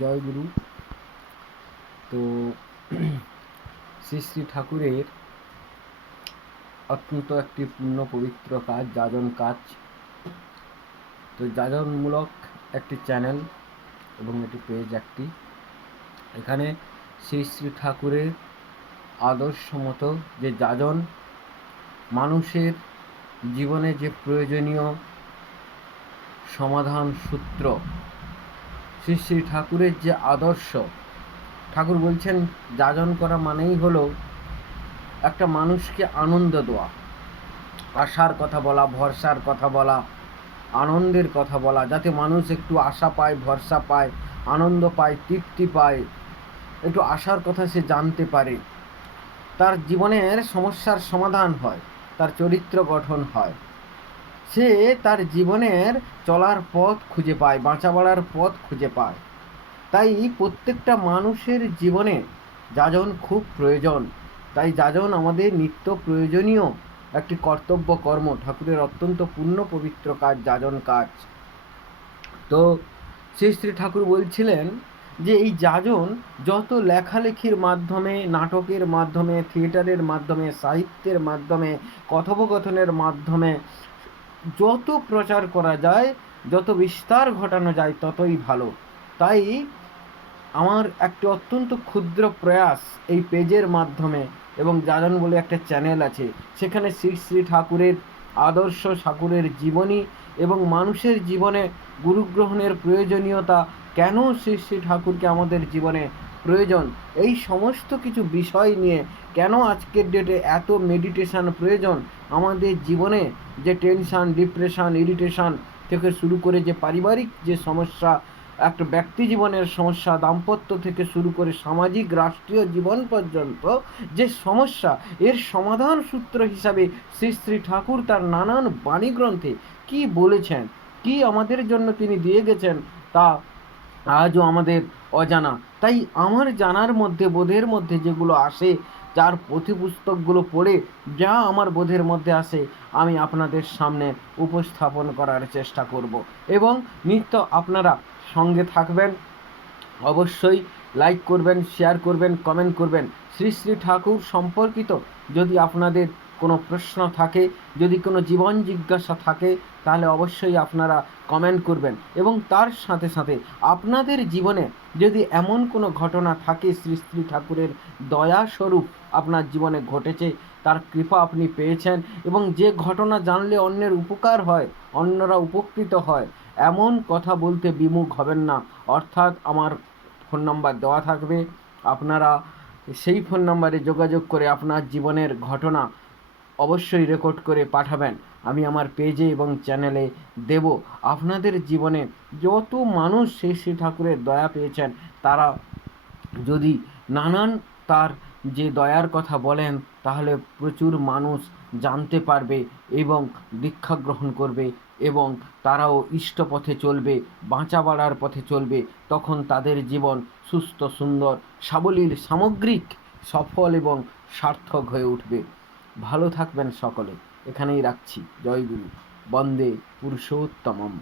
জয় গুরু। তো শ্রী শ্রী ঠাকুরের অত্যন্ত একটি পূর্ণ পবিত্র কাজ যাজন কাজ। তো যাজনমূলক একটি চ্যানেল এবং একটি পেজ একটি। এখানে শ্রী শ্রী ঠাকুরের আদর্শ মতো যে যাজন মানুষের জীবনে যে প্রয়োজনীয় সমাধান সূত্র, শ্রী শ্রী ঠাকুরের যে আদর্শ, ঠাকুর বলছেন যাজন করা মানেই হলো একটা মানুষকে আনন্দ দেওয়া, আশার কথা বলা, ভরসার কথা বলা, আনন্দের কথা বলা, যাতে মানুষ একটু আশা পায়, ভরসা পায়, আনন্দ পায়, তৃপ্তি পায়, একটু আশার কথা সে জানতে পারে, তার জীবনের সমস্যার সমাধান হয়, তার চরিত্র গঠন হয়, সে তার জীবনের চলার পথ খুঁজে পায়, বাঁচা বাড়ার পথ খুঁজে পায়। তাই প্রত্যেকটা মানুষের জীবনে যাজন খুব প্রয়োজন। তাই যাজন আমাদের নিত্য প্রয়োজনীয় একটি কর্তব্য কর্ম, ঠাকুরের অত্যন্ত পূর্ণ পবিত্র কাজ যাজন কাজ। তো শ্রী শ্রী ঠাকুর বলছিলেন যে এই যাজন যত লেখালেখির মাধ্যমে, নাটকের মাধ্যমে, থিয়েটারের মাধ্যমে, সাহিত্যের মাধ্যমে, কথোপকথনের মাধ্যমে যত প্রচার করা যায়, যত বিস্তার ঘটানো যায় ততই ভালো। তাই আমার একটি অত্যন্ত ক্ষুদ্র প্রয়াস এই পেজের মাধ্যমে, এবং যাজন বলে একটা চ্যানেল আছে, সেখানে শ্রী শ্রী ঠাকুরের আদর্শ, ঠাকুরের জীবনী এবং মানুষের জীবনে গুরুগ্রহণের প্রয়োজনীয়তা, কেন শ্রী শ্রী ঠাকুরকে আমাদের জীবনে প্রয়োজন, এই সমস্ত কিছু বিষয় নিয়ে, কেন আজকের ডেটে এত মেডিটেশন প্রয়োজন আমাদের জীবনে, যে টেনশান, ডিপ্রেশন, ইরিটেশন থেকে শুরু করে যে পারিবারিক যে সমস্যা, একটা ব্যক্তি জীবনের সমস্যা, দাম্পত্য থেকে শুরু করে সামাজিক রাষ্ট্রীয় জীবন পর্যন্ত যে সমস্যা, এর সমাধান সূত্র হিসাবে শ্রী শ্রী ঠাকুর তার নানান বাণী গ্রন্থে কি বলেছেন, কি আমাদের জন্য তিনি দিয়ে গেছেন, তা আজও আমাদের অজানা। তাই আমার জানার মধ্যে, বোধের মধ্যে যেগুলো আসে, যার পুস্তকগুলো পড়ে যা আমার বোধের মধ্যে আসে, আমি আপনাদের সামনে উপস্থাপন করার চেষ্টা করব। এবং নিত্য আপনারা সঙ্গে থাকবেন, অবশ্যই লাইক করবেন, শেয়ার করবেন, কমেন্ট করবেন। শ্রী শ্রী ঠাকুর সম্পর্কিত যদি আপনাদের কোনো প্রশ্ন থাকে, যদি কোনো জীবন জিজ্ঞাসা থাকে, তাহলে অবশ্যই আপনারা কমেন্ট করবেন। এবং তার সাথে সাথে আপনাদের জীবনে যদি এমন কোনো ঘটনা থাকে, শ্রী শ্রী ঠাকুরের দয়াস্বরূপ আপনার জীবনে ঘটেছে, তার কৃপা আপনি পেয়েছেন, এবং যে ঘটনা জানলে অন্যের উপকার হয়, অন্যরা উপকৃত হয়, এমন কথা বলতে বিমুখ হবেন না। অর্থাৎ আমার ফোন নাম্বার দেওয়া থাকবে, আপনারা সেই ফোন নাম্বারে যোগাযোগ করে আপনার জীবনের ঘটনা অবশ্যই রেকর্ড করে পাঠাবেন। আমি আমার পেজে এবং চ্যানেলে দেব। আপনাদের জীবনে যত মানুষ শ্রী শ্রী ঠাকুরের দয়া পেয়েছেন, তারা যদি নানান তার যে দয়ার কথা বলেন, তাহলে প্রচুর মানুষ জানতে পারবে এবং দীক্ষা গ্রহণ করবে, এবং তারাও ইষ্ট পথে চলবে, বাঁচা বাড়ার পথে চলবে। তখন তাদের জীবন সুস্থ, সুন্দর, সাবলীল, সামগ্রিক, সফল এবং সার্থক হয়ে উঠবে। ভালো থাকবেন সকলে। এখানেই রাখছি। জয় গুরু। বন্দে পুরুষোত্তমম।